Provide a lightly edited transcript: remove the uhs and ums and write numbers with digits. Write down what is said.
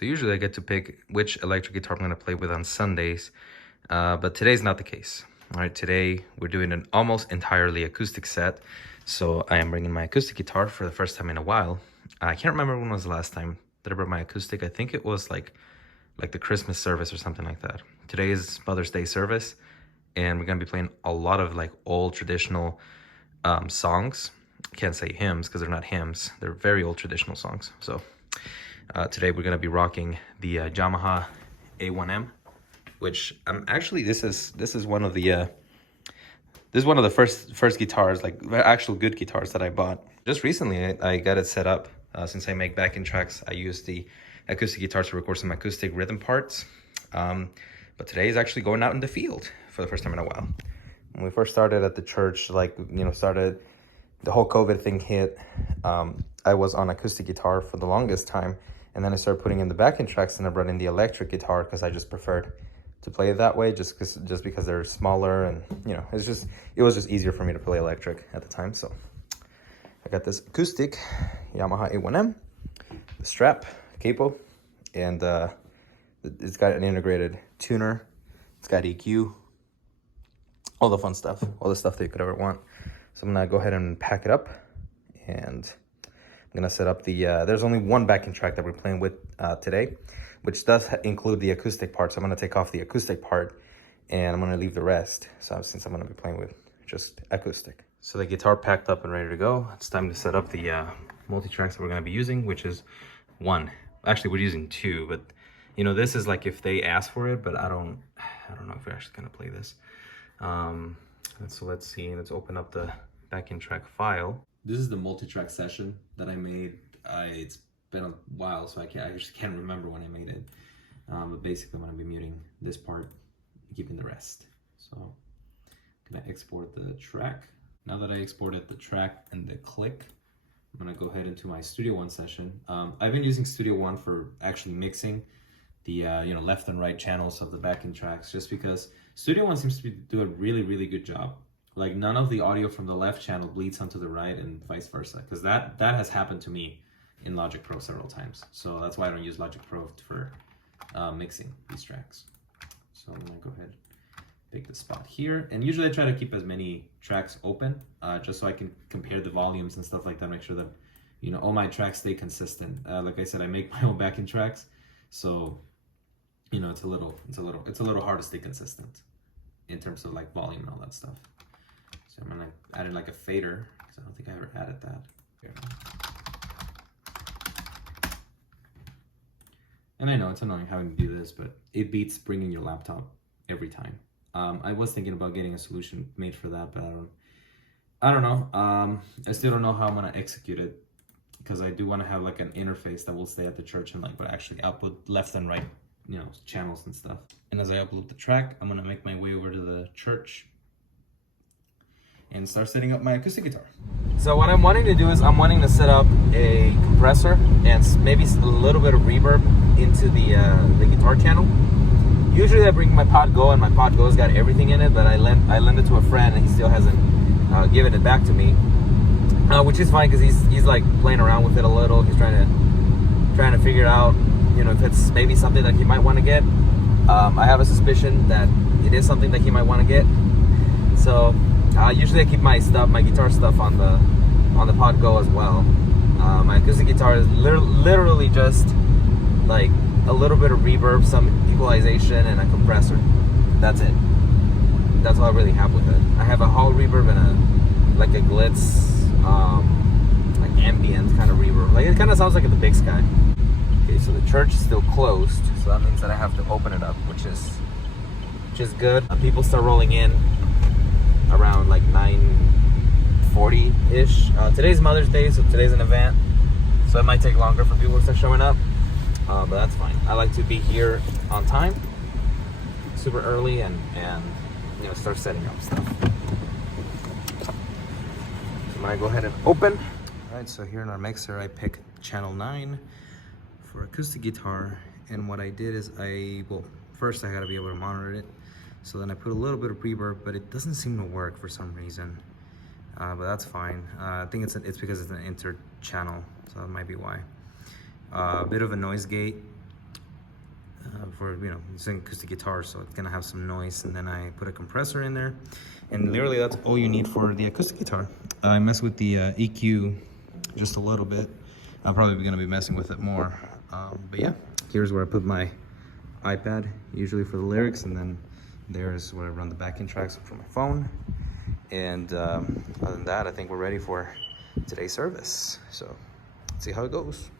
So usually I get to pick which electric guitar I'm going to play with on Sundays, but today's not the case. All right, today we're doing an almost entirely acoustic set. So I am bringing my acoustic guitar for the first time in a while. I can't remember when was the last time that I brought my acoustic. I think it was like the Christmas service or something like that. Today is Mother's Day service, and we're gonna be playing a lot of like old traditional songs. I can't say hymns because they're not hymns. They're very old traditional songs. So today we're gonna be rocking the Yamaha A1M, which I'm actually this is one of the first guitars, like actual good guitars that I bought. Just recently I got it set up. Since I make backing tracks, I use the acoustic guitar to record some acoustic rhythm parts. But today is actually going out in the field for the first time in a while. When we first started at the church, started the whole COVID thing hit, I was on acoustic guitar for the longest time. And then I started putting in the backing tracks, and I brought in the electric guitar because I just preferred to play it that way, just because they're smaller, and it was just easier for me to play electric at the time. So I got this acoustic Yamaha A1M, the strap, capo, and it's got an integrated tuner. It's got EQ, all the fun stuff, all the stuff that you could ever want. So I'm gonna go ahead and pack it up, and I'm gonna set up the, there's only one backing track that we're playing with today, which does include the acoustic part. So I'm gonna take off the acoustic part and I'm gonna leave the rest. So since I'm gonna be playing with just acoustic. So the guitar packed up and ready to go. It's time to set up the multi-tracks that we're gonna be using, which is one. Actually, we're using two, but this is like if they ask for it, but I don't know if we're actually gonna play this. So let's see, let's open up the backing track file. This is the multi-track session that I made. It's been a while, so I just can't remember when I made it. But basically, I'm gonna be muting this part, keeping the rest. So I'm gonna export the track. Now that I exported the track and the click, I'm gonna go ahead into my Studio One session. I've been using Studio One for actually mixing the left and right channels of the backing tracks, just because Studio One seems to do a really good job. Like, none of the audio from the left channel bleeds onto the right and vice versa, because that has happened to me in Logic Pro several times. So that's why I don't use Logic Pro for mixing these tracks. So I'm gonna go ahead, pick the spot here, and usually I try to keep as many tracks open, just so I can compare the volumes and stuff like that, make sure that all my tracks stay consistent. Like I said, I make my own backing tracks, so it's a little hard to stay consistent in terms of like volume and all that stuff. So I'm gonna add in like a fader, because I don't think I ever added that. Here. And I know it's annoying having to do this, but it beats bringing your laptop every time. I was thinking about getting a solution made for that, but I don't know. I still don't know how I'm gonna execute it, because I do want to have like an interface that will stay at the church and like would actually output left and right, channels and stuff. And as I upload the track, I'm gonna make my way over to the church and start setting up my acoustic guitar. So what I'm wanting to do is I'm wanting to set up a compressor and maybe a little bit of reverb into the guitar channel. Usually I bring my Pod Go, and my Pod Go's got everything in it, but I lend it to a friend and he still hasn't given it back to me, which is fine because he's like playing around with it a little. He's trying to figure it out, if it's maybe something that he might want to get. I have a suspicion that it is something that he might want to get. So usually I keep my guitar stuff on the Pod Go as well. My acoustic guitar is literally just like a little bit of reverb, some equalization, and a compressor. That's it. That's all I really have with it. I have a hall reverb and a glitz, like ambient kind of reverb. Like, it kind of sounds like the Big Sky. Okay, so the church is still closed, so that means that I have to open it up, which is good. People start rolling in around like 9:40-ish. Today's Mother's Day, so today's an event, so it might take longer for people to start showing up, but that's fine. I like to be here on time, super early, and start setting up stuff. So I'm gonna go ahead and open. All right, so here in our mixer, I picked channel 9 for acoustic guitar, and what I did is first I gotta be able to monitor it. So then I put a little bit of reverb, but it doesn't seem to work for some reason. But that's fine. I think it's because it's an inter channel, so that might be why. A bit of a noise gate, for, you know, it's an acoustic guitar, so it's gonna have some noise. And then I put a compressor in there, and literally that's all you need for the acoustic guitar. I mess with the EQ just a little bit. I'm probably gonna be messing with it more. But yeah, here's where I put my iPad, usually for the lyrics, and then there's where I run the backing tracks from my phone. And other than that, I think we're ready for today's service. So let's see how it goes.